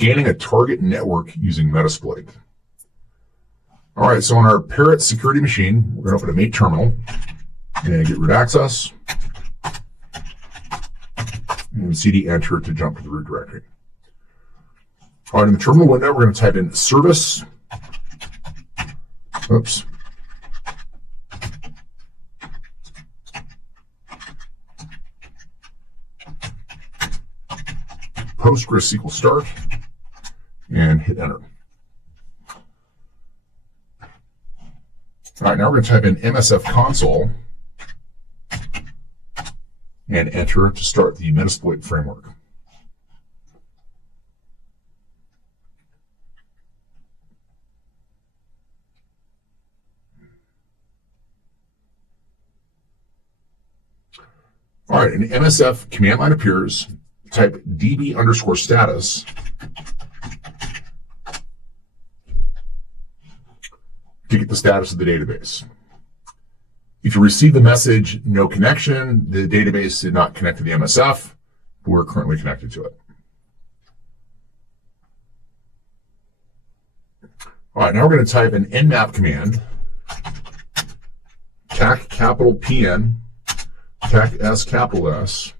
scanning a target network using Metasploit. All right, so on our Parrot security machine, we're going to open a mate terminal and get root access and cd enter to jump to the root directory. All right, in the terminal window, we're going to type in service. Oops. Postgres SQL start and hit enter. All right, now we're going to type in MSF console and enter to start the Metasploit framework. All right, an MSF command line appears. Type db_status to get the status of the database. If you receive the message, no connection, the database did not connect to the MSF, but we're currently connected to it. All right, now we're going to type an nmap command, tac capital PN, tac S capital S,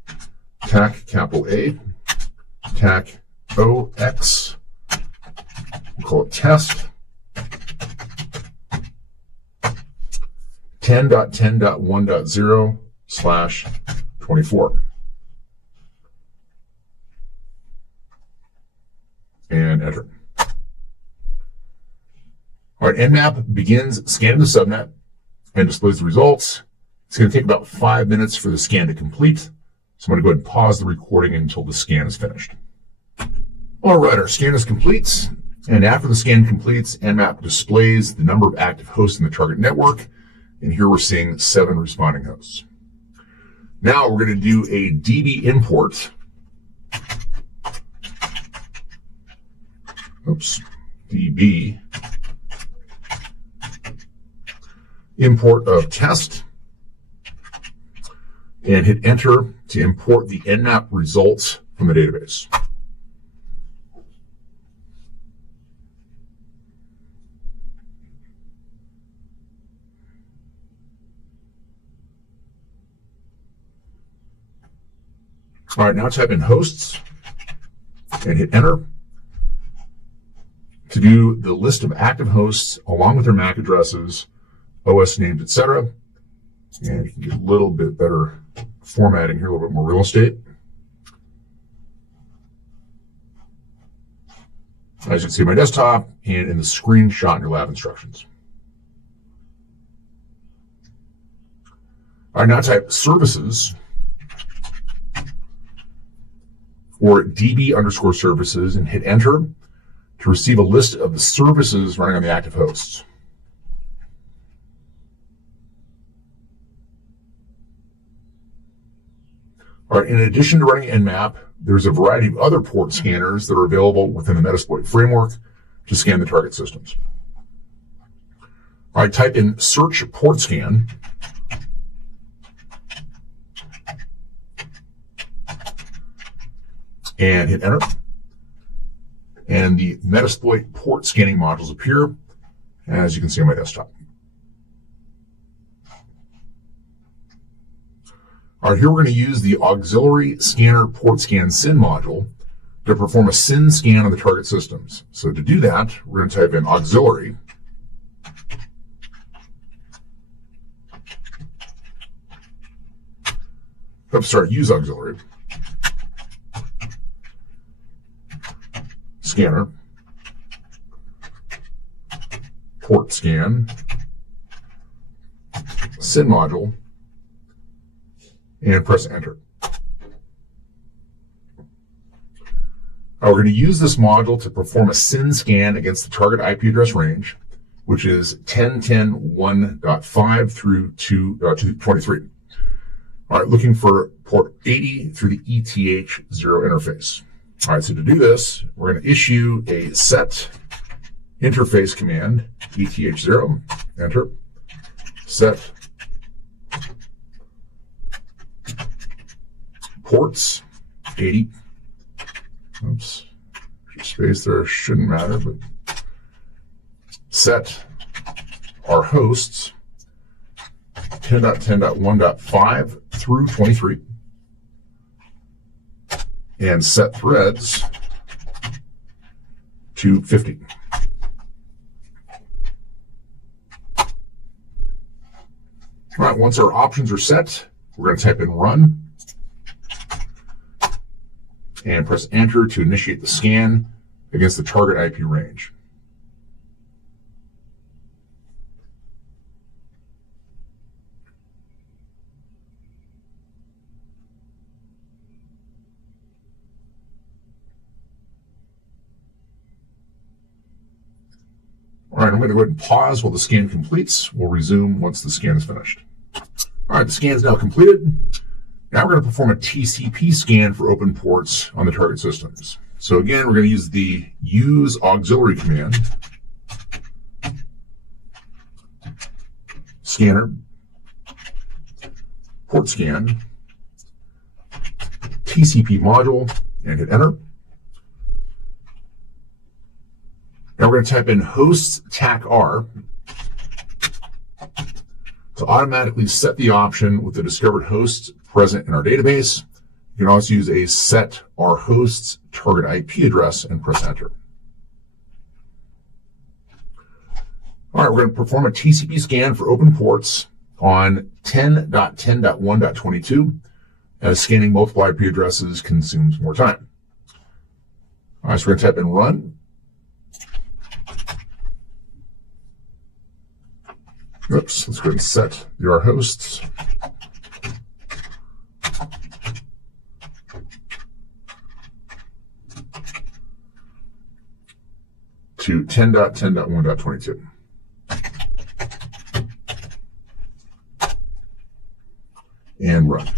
tac capital A, tac OX, we'll call it test, 10.10.1.0/24. And enter. All right, nmap begins scanning the subnet and displays the results. It's going to take about 5 minutes for the scan to complete. So I'm going to go ahead and pause the recording until the scan is finished. All right, our scan is complete. And after the scan completes, nmap displays the number of active hosts in the target network. And here we're seeing 7 responding hosts. Now we're going to do a DB import. DB import of test. And hit enter to import the nmap results from the database. All right, now type in hosts and hit enter to do the list of active hosts along with their MAC addresses, OS names, etc. And you can get a little bit better formatting here, a little bit more real estate. As you can see on my desktop and in the screenshot in your lab instructions. All right, now type services or db_services and hit enter to receive a list of the services running on the active hosts. All right, in addition to running nmap, there's a variety of other port scanners that are available within the Metasploit framework to scan the target systems. All right, type in search port scan. And hit enter. And the Metasploit port scanning modules appear, as you can see on my desktop. All right, here we're going to use the auxiliary scanner port scan SYN module to perform a SYN scan on the target systems. So to do that, we're going to type in auxiliary. Use auxiliary. Scanner. Port scan. SYN module. And press enter. We're going to use this module to perform a SYN scan against the target IP address range, which is 10.10.1.5 through 2.23. All right, looking for port 80 through the ETH0 interface. All right, so to do this, we're going to issue a set interface command, ETH0, enter, set ports 80. space there shouldn't matter, but set our hosts 10.10.1.5 through 23 and set threads to 50. All right, once our options are set, we're going to type in run and press enter to initiate the scan against the target IP range. All right, I'm going to go ahead and pause while the scan completes. We'll resume once the scan is finished. All right, the scan is now completed. Now we're going to perform a TCP scan for open ports on the target systems. So again, we're going to use the use auxiliary command, scanner, port scan, TCP module, and hit enter. Now we're going to type in hosts TAC-R to automatically set the option with the discovered hosts present in our database. You can also use a set our hosts target IP address and press enter. All right, we're going to perform a TCP scan for open ports on 10.10.1.22 as scanning multiple IP addresses consumes more time. All right, so we're going to type in run. Oops, let's go ahead and set your hosts to 10.10.1.22. And run.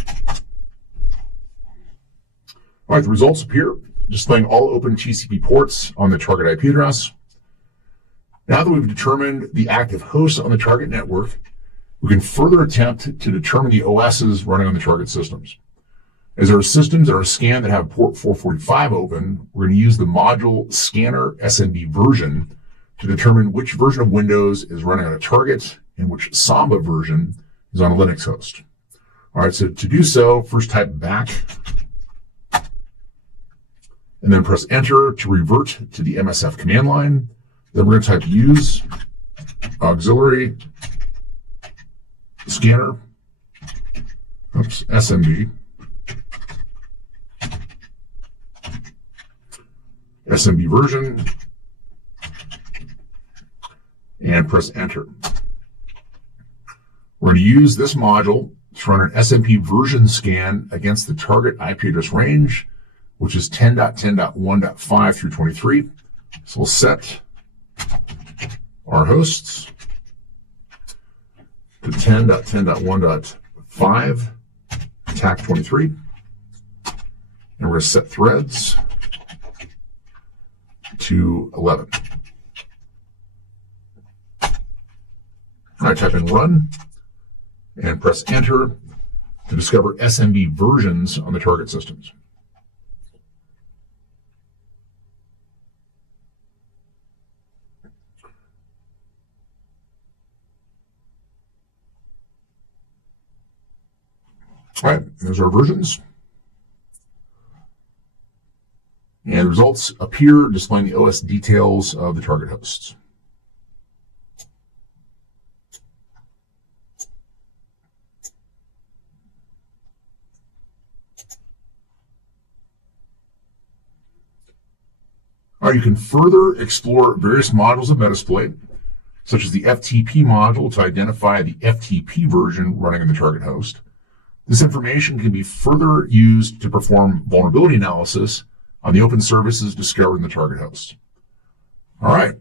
All right, the results appear, displaying all open TCP ports on the target IP address. Now that we've determined the active hosts on the target network, we can further attempt to determine the OSs running on the target systems. As there are systems that are scanned that have port 445 open, we're going to use the module scanner SMB version to determine which version of Windows is running on a target and which Samba version is on a Linux host. All right, so to do so, first type back and then press enter to revert to the MSF command line. Then we're going to type use auxiliary scanner, SMB, SMB version, and press enter. We're going to use this module to run an SMP version scan against the target IP address range, which is 10.10.1.5 through 23. So we'll set our hosts to 10.10.1.5 TAC 23, and we're going to set threads to 11. All right, type in run and press enter to discover SMB versions on the target systems. All right, there's our versions. And the results appear displaying the OS details of the target hosts. All right, you can further explore various modules of Metasploit, such as the FTP module to identify the FTP version running on the target host. This information can be further used to perform vulnerability analysis on the open services discovered in the target host. All right,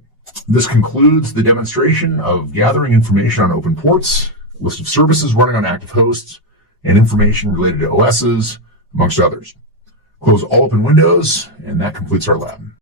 this concludes the demonstration of gathering information on open ports, a list of services running on active hosts, and information related to OSs, amongst others. Close all open windows, and that completes our lab.